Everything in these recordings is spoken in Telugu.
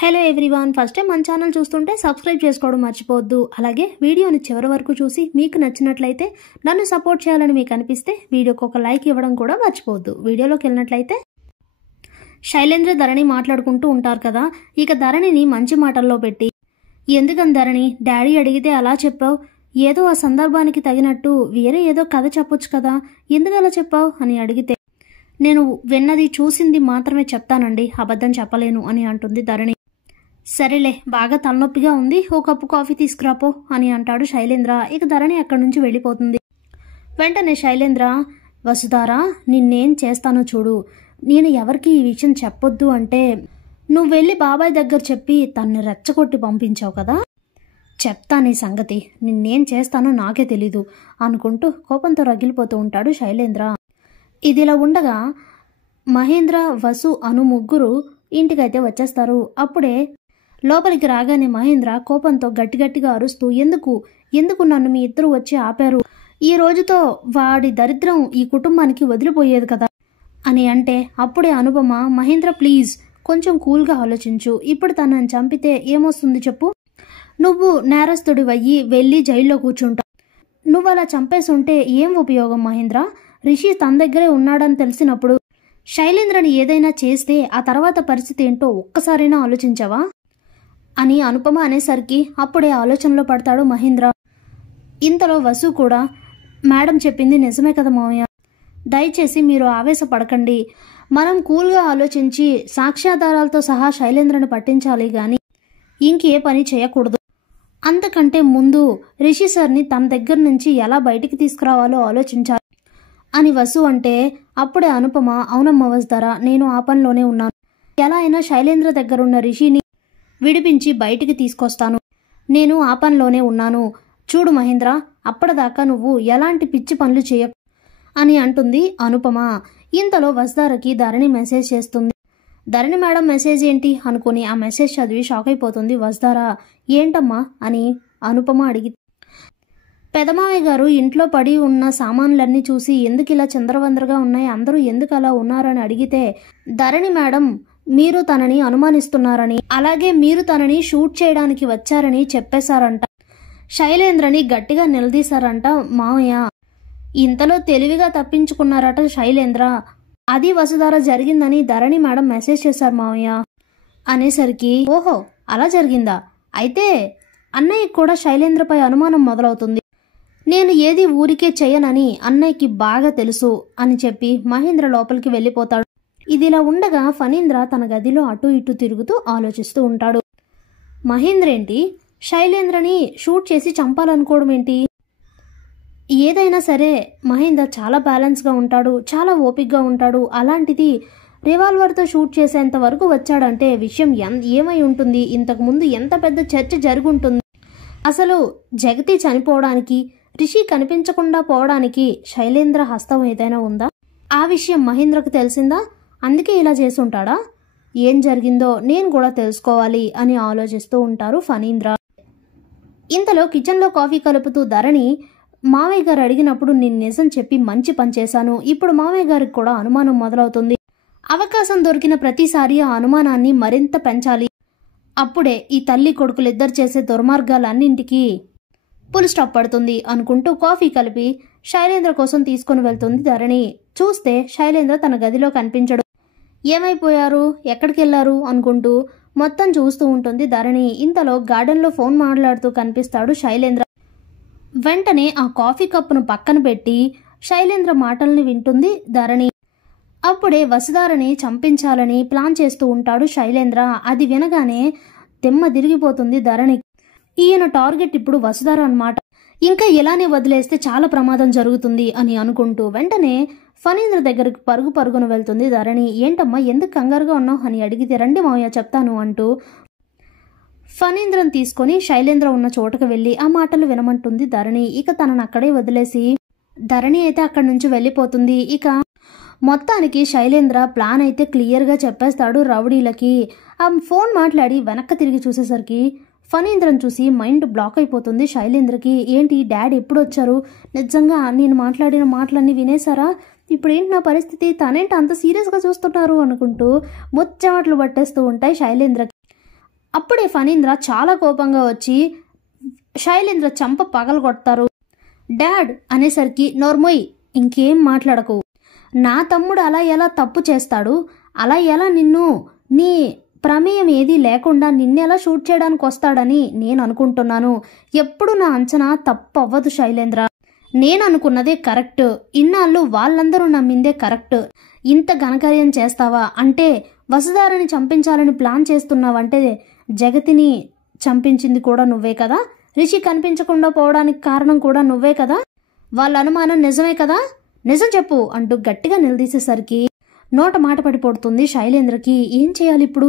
హలో ఎవ్రీవన్, ఫస్ట్ టైం మన ఛానల్ చూస్తుంటే సబ్స్క్రైబ్ చేసుకోవడం మర్చిపోవద్దు. అలాగే వీడియోని చివరి వరకు చూసి మీకు నచ్చినట్లయితే నన్ను సపోర్ట్ చేయాలని మీకు అనిపిస్తే వీడియోకి ఒక లైక్ ఇవ్వడం కూడా మర్చిపోవద్దు. వీడియోలోకి వెళ్ళినట్లయితే శైలేంద్ర ధరణి మాట్లాడుకుంటూ ఉంటారు కదా. ఇక ధరణిని మంచి మాటల్లో పెట్టి, ఎందుకని ధరణి డాడీ అడిగితే అలా చెప్పావు, ఏదో ఆ సందర్భానికి తగినట్టు వేరే ఏదో కథ చెప్పొచ్చు కదా, ఎందుకు అలా చెప్పావు అని అడిగితే, నేను విన్నది చూసింది మాత్రమే చెప్తానండి, అబద్ధం చెప్పలేను అని అంటుంది ధరణి. సరేలే, బాగా తలనొప్పిగా ఉంది, ఓ కప్పు కాఫీ తీసుకురాపో అని అంటాడు శైలేంద్ర. ఇక ధరణి అక్కడి నుంచి వెళ్ళిపోతుంది. వెంటనే శైలేంద్ర, వసుధారా నిన్నేం చేస్తానో చూడు, నేను ఎవరికి ఈ విషయం చెప్పొద్దు అంటే నువ్వు వెళ్ళి బాబాయ్ దగ్గర చెప్పి తన్ని రెచ్చగొట్టి పంపించావు కదా, చెప్తా నీ సంగతి, నిన్నేం చేస్తానో నాకే తెలీదు అనుకుంటూ కోపంతో రగిలిపోతూ ఉంటాడు శైలేంద్ర. ఇదిలా ఉండగా మహేంద్ర, వసు, అను ముగ్గురు ఇంటికైతే వచ్చేస్తారు. అప్పుడే లోపలికి రాగానే మహేంద్ర కోపంతో గట్టిగట్టిగా అరుస్తూ, ఎందుకు నన్ను మీ ఇద్దరు వచ్చి ఆపారు, ఈ రోజుతో వాడి దరిద్రం ఈ కుటుంబానికి వదిలిపోయేది కదా అని అంటే, అప్పుడే అనుపమ, మహేంద్ర ప్లీజ్ కొంచెం కూల్గా ఆలోచించు, ఇప్పుడు తనని చంపితే ఏమొస్తుంది చెప్పు, నువ్వు నేరస్తుడివయ్యి వెళ్ళి జైల్లో కూర్చుంటావు, నువ్వు అలా చంపేసుంటే ఏం ఉపయోగం మహేంద్ర, రిషి తన దగ్గరే ఉన్నాడని తెలిసినప్పుడు శైలేంద్రని ఏదైనా చేస్తే ఆ తర్వాత పరిస్థితి ఏంటో ఒక్కసారైనా ఆలోచించావా అని అనుపమ అనేసరికి అప్పుడే ఆలోచనలో పడతాడు మహేంద్ర. ఇంతలో వసు కూడా, మేడం చెప్పింది నిజమే కదా మావయ్య, దయచేసి మీరు ఆవేశపడకండి, మనం కూల్గా ఆలోచించి సాక్ష్యాధారాలతో సహా శైలేంద్రని పట్టించాలి గాని ఇంకే పని చేయకూడదు, అంతకంటే ముందు రిషి సార్ని తన దగ్గర నుంచి ఎలా బయటికి తీసుకురావాలో ఆలోచించాలి అని వసు అంటే, అప్పుడే అనుపమ, అవునమ్మ వసుధారా, నేను ఆ పనిలోనే ఉన్నాను, ఎలా అయినా శైలేంద్ర దగ్గరున్న రిషిని విడిపించి బయటికి తీసుకొస్తాను, నేను ఆ పనిలోనే ఉన్నాను, చూడు మహేంద్ర అప్పటిదాకా నువ్వు ఎలాంటి పిచ్చి పనులు చేయకు అని అంటుంది అనుపమ. ఇంతలో వసుధారకి ధరణి మెసేజ్ చేస్తుంది. ధరణి మేడం మెసేజ్ ఏంటి అనుకుని ఆ మెసేజ్ చదివి షాక్ అయిపోతుంది వసుధార. ఏంటమ్మా అని అనుపమ అడిగి, పెదమావయ్య గారు ఇంట్లో పడి ఉన్న సామాన్లన్నీ చూసి ఎందుకు ఇలా చంద్రవందరగా ఉన్నాయి, అందరూ ఎందుకు అలా ఉన్నారని అడిగితే, ధరణి మేడం మీరు తనని అనుమానిస్తున్నారని, అలాగే మీరు తనని షూట్ చేయడానికి వచ్చారని చెప్పేశారంట, శైలేంద్రని గట్టిగా నిలదీశారంట మావయ్య, ఇంతలో తెలివిగా తప్పించుకున్నారట శైలేంద్ర, అది వసుధార జరిగిందని ధరణి మేడం మెసేజ్ చేశారు మావయ్య అనేసరికి, ఓహో అలా జరిగిందా, అయితే అన్నయ్యకి కూడా శైలేంద్రపై అనుమానం మొదలవుతుంది, నేను ఏది ఊరికే చేయనని అన్నయ్యకి బాగా తెలుసు అని చెప్పి మహేంద్ర లోపలికి వెళ్ళిపోతాడు. ఇదిలా ఉండగా ఫణీంద్ర తన గదిలో అటు ఇటు తిరుగుతూ ఆలోచిస్తూ ఉంటాడు. మహేంద్ర ఏంటి శైలేంద్రని షూట్ చేసి చంపాలనుకోవడం ఏంటి, ఏదైనా సరే మహేంద్ర చాలా బ్యాలెన్స్గా ఉంటాడు, చాలా ఓపిక్గా ఉంటాడు, అలాంటిది రివాల్వర్తో షూట్ చేసేంత వరకు వచ్చాడంటే విషయం ఏమై ఉంటుంది, ఇంతకుముందు ఎంత పెద్ద చర్చ జరుగుంటుంది, అసలు జగతి చనిపోవడానికి, రిషి కనిపించకుండా పోవడానికి శైలేంద్ర హస్తం ఏదైనా ఉందా, ఆ విషయం మహేంద్రకు తెలిసిందా, అందుకే ఇలా చేసుంటాడా, ఏం జరిగిందో నేను కూడా తెలుసుకోవాలి అని ఆలోచిస్తూ ఉంటారు ఫణీంద్ర. ఇంతలో కిచెన్లో కాఫీ కలుపుతూ ధరణి, మావయ్య గారు అడిగినప్పుడు నేను నిజం చెప్పి మంచి పని చేశాను, ఇప్పుడు మావయ్య గారికి కూడా అనుమానం మొదలవుతుంది, అవకాశం దొరికిన ప్రతిసారి ఆ అనుమానాన్ని మరింత పెంచాలి, అప్పుడే ఈ తల్లి కొడుకులిద్దరు చేసే దుర్మార్గాలన్నింటికి ఫుల్ స్టాప్ పడుతుంది అనుకుంటూ కాఫీ కలిపి శైలేంద్ర కోసం తీసుకుని వెళ్తుంది ధరణి. చూస్తే శైలేంద్ర తన గదిలో కనిపించడు. ఏమైపోయారు, ఎక్కడికి వెళ్లారు అనుకుంటూ మొత్తం చూస్తూ ఉంటుంది ధరణి. ఇంతలో గార్డెన్లో ఫోన్ మాట్లాడుతూ కనిపిస్తాడు శైలేంద్ర. వెంటనే ఆ కాఫీ కప్పును పక్కన పెట్టి శైలేంద్ర మాటల్ని వింటుంది ధరణి. అప్పుడే వసుధారని చంపించాలని ప్లాన్ చేస్తూ ఉంటాడు శైలేంద్ర. అది వినగానే తెమ్మ తిరిగిపోతుంది ధరణి. ఈయన టార్గెట్ ఇప్పుడు వసుధార అన్నమాట, ఇంకా ఇలానే వదిలేస్తే చాలా ప్రమాదం జరుగుతుంది అని అనుకుంటూ వెంటనే ఫణీంద్ర దగ్గరికి పరుగున వెళ్తుంది ధరణి. ఏంటమ్మా ఎందుకు కంగారుగా ఉన్నావు అని అడిగితే, రండి మావయ్య చెప్తాను అంటూ ఫణీంద్రని తీసుకొని శైలేంద్ర ఉన్న చోటకు వెళ్ళి ఆ మాటలు వినమంటుంది ధరణి. ఇక తనను అక్కడే వదిలేసి ధరణి అయితే అక్కడి నుంచి వెళ్ళిపోతుంది. ఇక మొత్తానికి శైలేంద్ర ప్లాన్ అయితే క్లియర్గా చెప్పేస్తాడు రౌడీలకి. ఆ ఫోన్ మాట్లాడి వెనక్కి తిరిగి చూసేసరికి ఫణీంద్రని చూసి మైండ్ బ్లాక్ అయిపోతుంది శైలేంద్రకి. ఏంటి డాడీ ఎప్పుడు వచ్చారు, నిజంగా నేను మాట్లాడిన మాటలన్నీ వినేశారా, ఇప్పుడేంటి నా పరిస్థితి, తనేంటి అంత సీరియస్గా చూస్తున్నారు అనుకుంటూ ముచ్చమాటలు పట్టేస్తూ ఉంటాయి శైలేంద్రకి. అప్పుడే ఫణీంద్ర చాలా కోపంగా వచ్చి శైలేంద్ర చంప పగలగొడతారు. డాడ్ అనేసరికి నోర్మోయ్, ఇంకేం మాట్లాడకు. నా తమ్ముడు అలా ఎలా తప్పు చేస్తాడు? అలా ఎలా నిన్ను నీ ప్రమేయం ఏదీ లేకుండా నిన్నెలా షూట్ చేయడానికి వస్తాడని నేను అనుకుంటున్నాను. ఎప్పుడు నా అంచనా తప్పు అవ్వదు శైలేంద్ర. నేను అనుకున్నదే కరెక్ట్. ఇన్నాళ్ళు వాళ్ళందరూ నమ్మిందే కరెక్ట్. ఇంత ఘనకార్యం చేస్తావా అంటే వసుధారని చంపించాలని ప్లాన్ చేస్తున్నావంటే జగతిని చంపించింది కూడా నువ్వే కదా. రిషి కనిపించకుండా పోవడానికి కారణం కూడా నువ్వే కదా. వాళ్ళ అనుమానం నిజమే కదా, నిజం చెప్పు అంటూ గట్టిగా నిలదీసేసరికి నోట మాట పడిపోతుంది శైలేంద్రకి. ఏం చేయాలి ఇప్పుడు?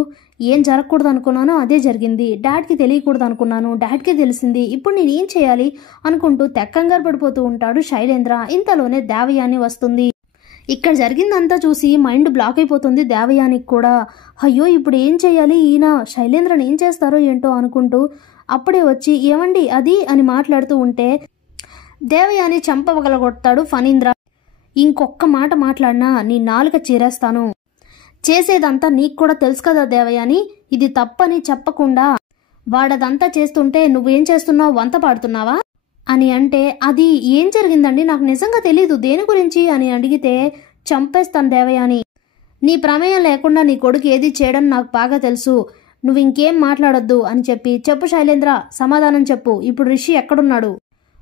ఏం జరగకూడదు అనుకున్నానో అదే జరిగింది. డాడ్కి తెలియకూడదు అనుకున్నాను, డాడ్కి తెలిసింది. ఇప్పుడు నేను ఏం చేయాలి అనుకుంటూ తెక్కంగారు పడిపోతూ ఉంటాడు శైలేంద్ర. ఇంతలోనే దేవయాని వస్తుంది. ఇక్కడ జరిగిందంతా చూసి మైండ్ బ్లాక్ అయిపోతుంది దేవయానికి కూడా. అయ్యో ఇప్పుడు ఏం చేయాలి, ఈయన శైలేంద్రని ఏం చేస్తారో ఏంటో అనుకుంటూ అప్పుడే వచ్చి ఏమండి అది అని మాట్లాడుతూ ఉంటే దేవయాని చంపవగలగొడతాడు ఫణీంద్ర. ఇంకొక్క మాట మాట్లాడినా నీ నాలుక చీరేస్తాను. చేసేదంతా నీకు కూడా తెలుసు కదా దేవయాని, ఇది తప్పని చెప్పకుండా వాడదంతా చేస్తుంటే నువ్వేం చేస్తున్నావు, వంత పాడుతున్నావా అని అంటే అది ఏం జరిగిందండి నాకు నిజంగా తెలీదు, దేని గురించి అని అడిగితే చంపేస్తాను దేవయాని. నీ ప్రమేయం లేకుండా నీ కొడుకు ఏది చేయడం నాకు బాగా తెలుసు. నువ్వు ఇంకేం మాట్లాడొద్దు అని చెప్పి చెప్పు శైలేంద్ర, సమాధానం చెప్పు. ఇప్పుడు రిషి ఎక్కడున్నాడు?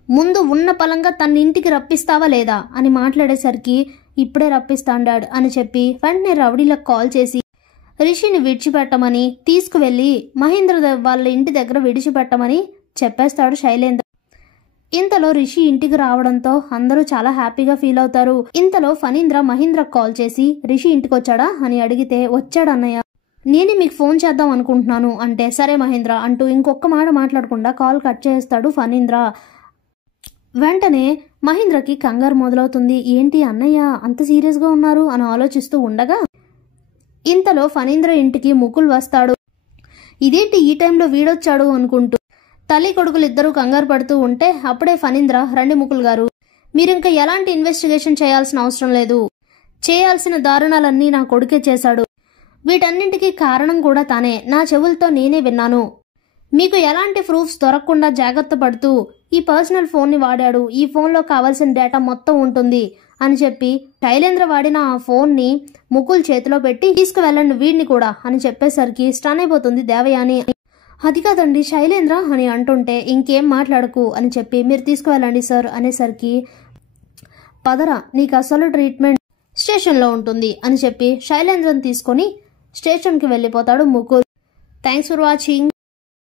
ముందు ఉన్న పలంగా తన ఇంటికి రప్పిస్తావా లేదా అని మాట్లాడేసరికి ఇప్పుడే రప్పిస్తాను డాడ్ అని చెప్పి వెంటనే రౌడీలకు కాల్ చేసి రిషిని విడిచిపెట్టమని తీసుకువెళ్లి మహేంద్ర వాళ్ళ ఇంటి దగ్గర విడిచిపెట్టమని చెప్పేస్తాడు శైలేంద్ర. ఇంతలో రిషి ఇంటికి రావడంతో అందరూ చాలా హ్యాపీగా ఫీల్ అవుతారు. ఇంతలో ఫణీంద్ర మహేంద్రకు కాల్ చేసి రిషి ఇంటికి వచ్చాడా అని అడిగితే వచ్చాడన్నయ్య, నేనే మీకు ఫోన్ చేద్దాం అనుకుంటున్నాను అంటే సరే మహేంద్ర అంటూ ఇంకొక మాట మాట్లాడకుండా కాల్ కట్ చేస్తాడు ఫణీంద్ర. వెంటనే మహేంద్రకి కంగారు మొదలవుతుంది. ఏంటి అన్నయ్య అంత సీరియస్గా ఉన్నారు అని ఆలోచిస్తూ ఉండగా ఇంతలో ఫణీంద్ర ఇంటికి ముకుల్ వస్తాడు. ఇదేంటి ఈ టైంలో వీడొచ్చాడు అనుకుంటూ తల్లి కొడుకులు ఇద్దరూ కంగారు పడుతూ ఉంటే అప్పుడే ఫణీంద్ర, రండి ముకుల్ గారు, మీరింకా ఎలాంటి ఇన్వెస్టిగేషన్ చేయాల్సిన అవసరం లేదు. చేయాల్సిన దారుణాలన్నీ నా కొడుకే చేశాడు. వీటన్నింటికీ కారణం కూడా తానే. నా చెవులతో నేనే విన్నాను. మీకు ఎలాంటి ప్రూఫ్స్ దొరకకుండా జాగ్రత్త పడుతూ ఈ పర్సనల్ ఫోన్ని వాడాడు. ఈ ఫోన్లో కావాల్సిన డేటా మొత్తం ఉంటుంది అని చెప్పి శైలేంద్ర వాడిన ఆ ఫోన్ని ముకుల్ చేతిలో పెట్టి తీసుకువెళ్ళండి వీడిని కూడా అని చెప్పేసరికి స్టన్ అయిపోతుంది దేవయాని. అది కాదండి శైలేంద్ర అని అంటుంటే ఇంకేం మాట్లాడకు అని చెప్పి మీరు తీసుకువెళ్ళండి సార్ అనేసరికి పదరా నీకు అసలు ట్రీట్మెంట్ స్టేషన్లో ఉంటుంది అని చెప్పి శైలేంద్రని తీసుకొని స్టేషన్కి వెళ్ళిపోతాడు ముకుల్. Thanks for watching.